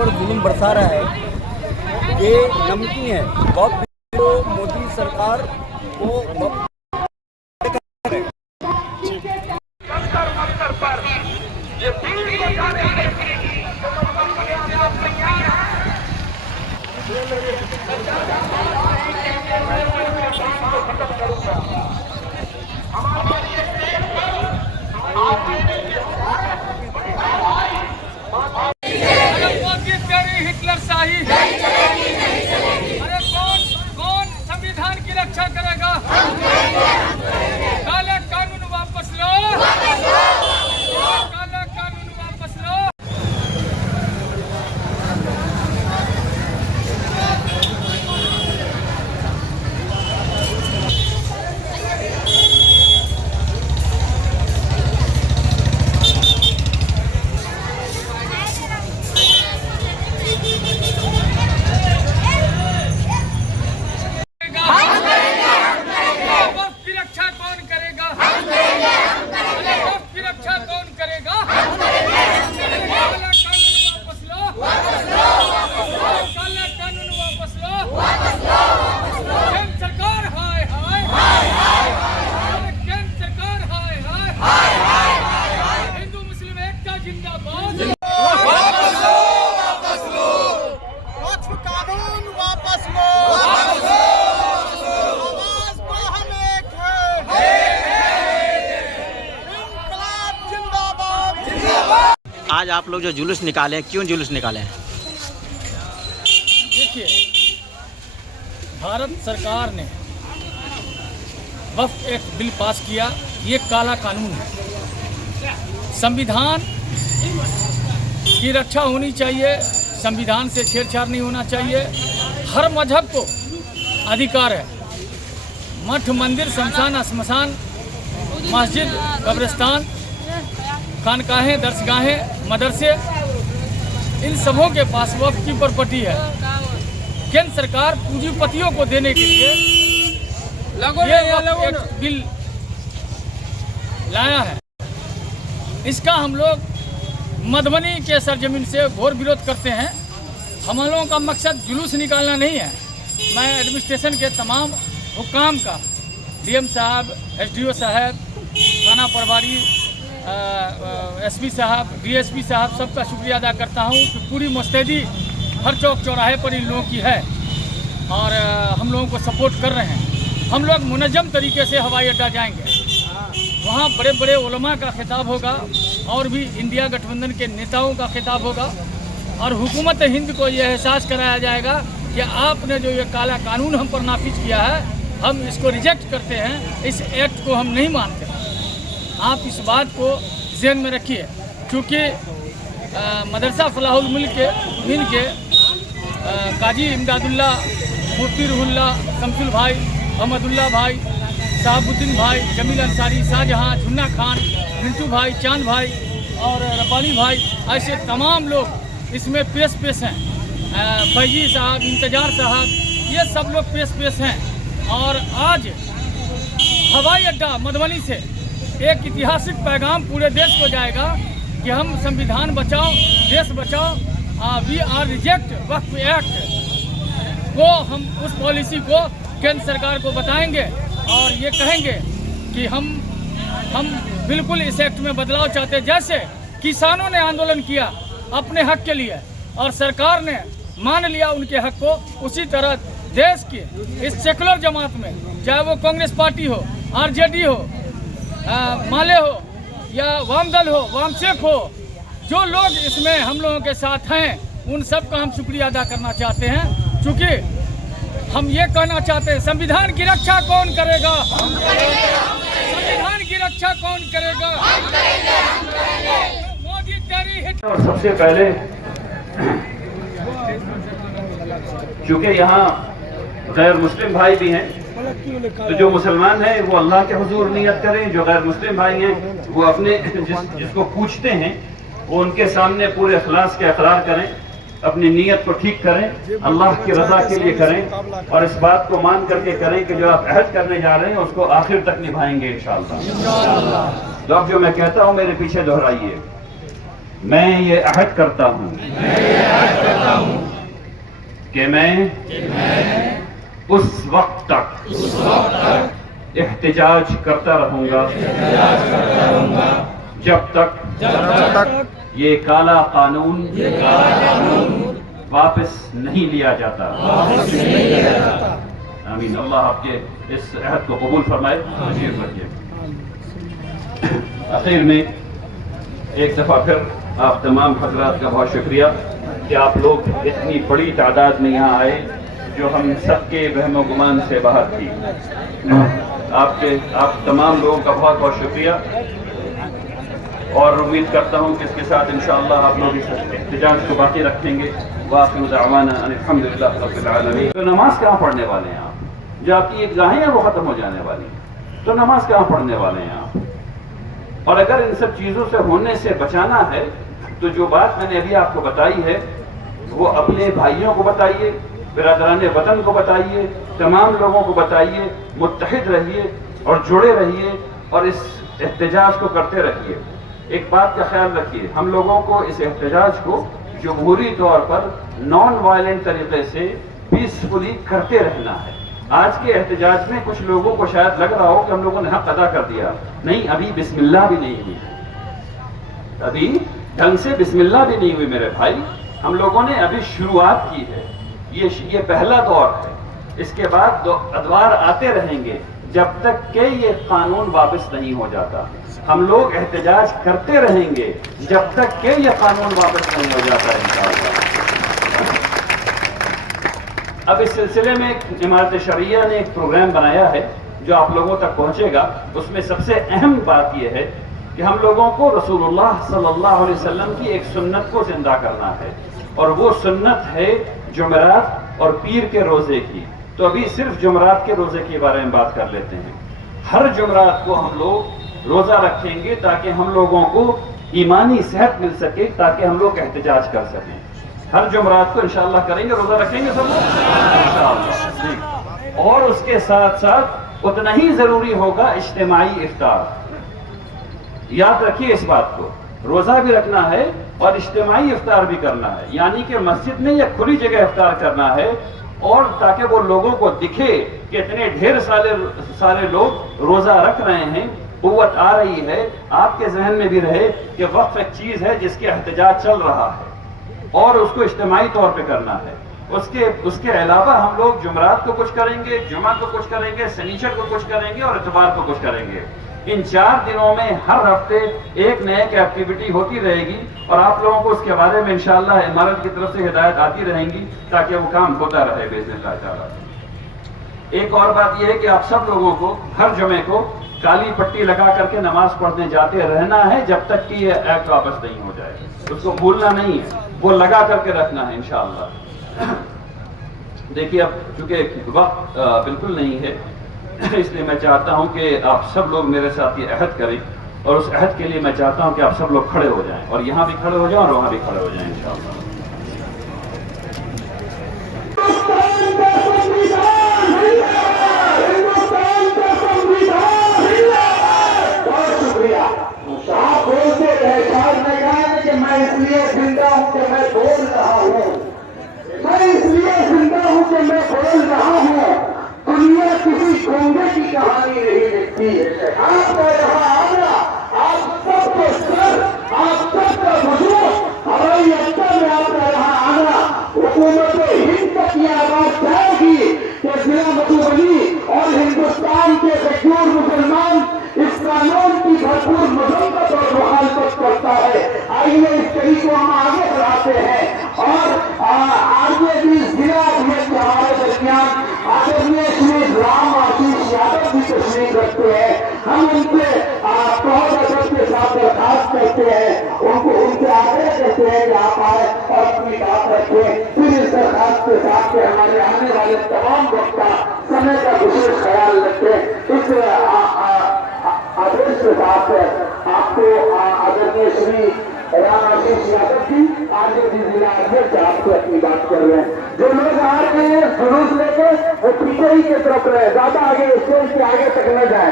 ऊपर जुल्म बरसा रहा है ये नमकीन है। बहुत मोदी सरकार को हिटलर शाही नहीं चलेगी, नहीं चलेगी। अरे कौन संविधान की रक्षा करेगा? काला कानून वापस लो, काला कानून वापस लो। आज आप लोग जो जुलूस निकाले, क्यों जुलूस निकाले? देखिए, भारत सरकार ने वक्फ एक्ट बिल पास किया। ये काला कानून है। संविधान की रक्षा होनी चाहिए, संविधान से छेड़छाड़ नहीं होना चाहिए। हर मजहब को अधिकार है। मठ, मंदिर, शमशान, श्मशान, मस्जिद, कब्रिस्तान, खानकाहें, दरसगाहें, मदरसे, इन सबों के पास वक्फ की प्रॉपर्टी है। केंद्र सरकार पूंजीपतियों को देने के लिए ये वक्फ एक्ट बिल लाया है। इसका हम लोग मधुबनी के सरजमीन से घोर विरोध करते हैं। हम लोगों का मकसद जुलूस निकालना नहीं है। मैं एडमिनिस्ट्रेशन के तमाम हुक्काम का, डीएम साहब, एसडीओ साहब, थाना प्रभारी, एसपी साहब, डीएसपी साहब, सबका शुक्रिया अदा करता हूं कि पूरी मुस्तैदी हर चौक चौराहे पर इन लोगों की है और हम लोगों को सपोर्ट कर रहे हैं। हम लोग मुनज़्ज़म तरीके से हवाई अड्डा जाएंगे। वहाँ बड़े बड़े उलमा का खिताब होगा और भी इंडिया गठबंधन के नेताओं का खिताब होगा और हुकूमत हिंद को यह एहसास कराया जाएगा कि आपने जो ये काला कानून हम पर नाफिज किया है, हम इसको रिजेक्ट करते हैं। इस एक्ट को हम नहीं मानते। आप इस बात को ज़हन में रखिए, क्योंकि मदरसा फलाहुल मुल्क के काजी इमदादुल्ला, मुफ्ती रुहुल्ला, शमसुल भाई, अहमदुल्ला भाई, शहाबुद्दीन भाई, जमील अंसारी, शाहजहां, झुन्ना खान, मिंटू भाई, चांद भाई और रब्बानी भाई, ऐसे तमाम लोग इसमें पेश हैं। फैजी साहब, इंतजार साहब, ये सब लोग पेश हैं। और आज हवाई अड्डा मधुबनी से एक ऐतिहासिक पैगाम पूरे देश को जाएगा कि हम संविधान बचाओ, देश बचाओ, we are reject Waqf Act को। हम उस पॉलिसी को केंद्र सरकार को बताएंगे और ये कहेंगे कि हम बिल्कुल इस एक्ट में बदलाव चाहते हैं। जैसे किसानों ने आंदोलन किया अपने हक के लिए और सरकार ने मान लिया उनके हक को, उसी तरह देश की इस सेकुलर जमात में, चाहे वो कांग्रेस पार्टी हो, आरजेडी हो, माले हो या वाम दल हो, वामसेक हो, जो लोग इसमें हम लोगों के साथ हैं, उन सब का हम शुक्रिया अदा करना चाहते हैं। चूँकि हम ये कहना चाहते हैं, संविधान की रक्षा कौन करेगा? संविधान की रक्षा कौन करेगा? मोदी तेरी हिट। और सबसे पहले चूँकि यहाँ गैर मुस्लिम भाई भी हैं, तो जो मुसलमान हैं वो अल्लाह के हुजूर नियत करें। जो गैर मुस्लिम भाई हैं वो अपने जिसको पूछते हैं वो उनके सामने पूरे इखलास के इकरार करें, अपनी नीयत को ठीक करें, अल्लाह की रजा के लिए करें और इस बात को मान करके करें कि जो आप अहद करने जा रहे हैं उसको आखिर तक निभाएंगे इंशाअल्लाह। तो अब जो मैं कहता हूँ मेरे पीछे दोहराइए, मैं ये अहद करता हूँ कि मैं उस वक्त तक एहतजाज करता रहूंगा जब तक ये काला कानून वापस नहीं लिया जाता। आमीन। अल्लाह आपके इस अहद को कबूल फरमाए। तशरीफ रखिए। आखिर में एक दफ़ा फिर आप तमाम हजरात का बहुत शुक्रिया कि आप लोग इतनी बड़ी तादाद में यहाँ आए, जो हम सबके वहमो गुमान से बाहर थी। आप तमाम लोगों का बहुत बहुत शुक्रिया, और उम्मीद करता हूँ कि इसके साथ इंशाअल्लाह आप लोग इस एहतजाज को बाकी रखेंगे। वाखिर दअवाना अल्हम्दुलिल्लाह रब्बिल आलमीन। तो नमाज कहाँ पढ़ने वाले हैं आप? जो आपकी ईदगाहें हैं वो ख़त्म हो जाने वाली हैं, तो नमाज कहाँ पढ़ने वाले हैं आप? और अगर इन सब चीज़ों से होने से बचाना है तो जो बात मैंने अभी आपको बताई है वो अपने भाइयों को बताइए, बिरादरान वतन को बताइए, तमाम लोगों को बताइए, मुत्तहिद रहिए और जुड़े रहिए और इस एहतजाज को करते रहिए। एक बात का ख्याल रखिए, हम लोगों को इस एहतजाज को जमहूरी तौर पर नॉन वायलेंट तरीके से पीसफुली करते रहना है। आज के एहतजाज में कुछ लोगों को शायद लग रहा हो कि हम लोगों ने हक अदा कर दिया। नहीं, अभी बिस्मिल्लाह भी नहीं हुई, अभी ढंग से बिस्मिल्लाह भी नहीं हुई मेरे भाई। हम लोगों ने अभी शुरुआत की है, ये पहला दौर है। इसके बाद अदवार आते रहेंगे जब तक कि ये कानून वापस नहीं हो जाता। हम लोग एहतजाज करते रहेंगे जब तक कि ये कानून वापस नहीं हो जाता इंशाअल्लाह। अब इस सिलसिले में इमारत शरिया ने एक प्रोग्राम बनाया है जो आप लोगों तक पहुंचेगा। उसमें सबसे अहम बात यह है कि हम लोगों को रसूलुल्लाह सल्लल्लाहु अलैहि वसल्लम की एक सुन्नत को जिंदा करना है, और वो सुन्नत है जुमेरात और पीर के रोजे की। तो अभी सिर्फ जुमेरात के रोजे के बारे में बात कर लेते हैं। हर जुमेरात को हम लोग रोजा रखेंगे ताकि हम लोगों को ईमानी सेहत मिल सके, ताकि हम लोग एहतजाज कर सकें। हर जुमेरात को इंशाअल्लाह करेंगे, रोजा रखेंगे सब लोग इंशाअल्लाह। और उसके साथ साथ उतना ही जरूरी होगा इज्तिमाई इफ्तार। याद रखिए इस बात को, रोजा भी रखना है और इज्तिमाई इफ्तार भी करना है, यानी कि मस्जिद में या खुली जगह इफ्तार करना है, और ताकि वो लोगों को दिखे कि इतने ढेर सारे लोग रोजा रख रहे हैं, कुव्वत आ रही है। आपके जहन में भी रहे कि वक्फ एक चीज है जिसके एहतजाज चल रहा है और उसको इज्तिमाई तौर पे करना है। उसके अलावा हम लोग जुमरात को कुछ करेंगे, जुमा को कुछ करेंगे, शनीचर को कुछ करेंगे और इतवार को कुछ करेंगे। इन 4 दिनों में हर हफ्ते एक नए की एक्टिविटी होती रहेगी, और आप लोगों को उसके बारे में इंशाअल्लाह इमारत की तरफ से हिदायत आती रहेंगी ताकि वो काम होता रहे बिइज़्निल्लाह ताला। एक और बात यह है कि आप सब लोगों को हर जुमे को काली पट्टी लगा करके नमाज पढ़ने जाते रहना है जब तक कि ये एक्ट वापस नहीं हो जाए। उसको भूलना नहीं है, वो लगा करके रखना है इंशाअल्लाह। देखिए अब चूंकि वक्त बिल्कुल नहीं है, इसलिए मैं चाहता हूं कि आप सब लोग मेरे साथ ये अहद करें, और उस अहद के लिए मैं चाहता हूं कि आप सब लोग खड़े हो जाएं, और यहाँ भी खड़े हो जाएं और वहाँ भी खड़े हो जाएं इंशाअल्लाह। मैं इसलिए जिंदा हूँ कि मैं बोल रहा हूँ, मैं इसलिए जिंदा हूँ कि मैं बोल रहा हूँ। दुनिया किसी गूंगे की कहानी नहीं लिखती है। आपका यहाँ आना, आप सबको सर, आप सबका वजूद, हवाई अड्डा में आपका यहाँ आना हुकूमत हिंद तक ये आवाज जाएगी कि जिला मधुबनी और हिंदुस्तान के बेजूर मुसलमान इस कानून की भरपूर मजम्मत और मुखालफत करता है। आइए इस कड़ी को हम आगे बढ़ाते हैं, और आगे भी जिला अध्यक्ष हमारे दरमियान आदरणीय श्री राम आशीष यादव भी तशरीफ रखते हैं। हम उनसे बहुत अदब के साथ दरखास्त करते हैं, उनसे आग्रह करते हैं कि आप आए और अपनी बात रखें। फिर इस दरखास्त के साथ हमारे आने वाले तमाम वक्ता समय का विशेष ख्याल रखें। इस आदेश के साथ आपको आदरणीय श्री राम आशीष यादव जी आगे भी जिला अध्यक्ष आपसे अपनी बात कर रहे हैं। जो लोग आ रहे हैं जुलूस लेके वो पीछे ही की तरफ रहे, ज्यादा आगे स्टेज के आगे तक न जाए।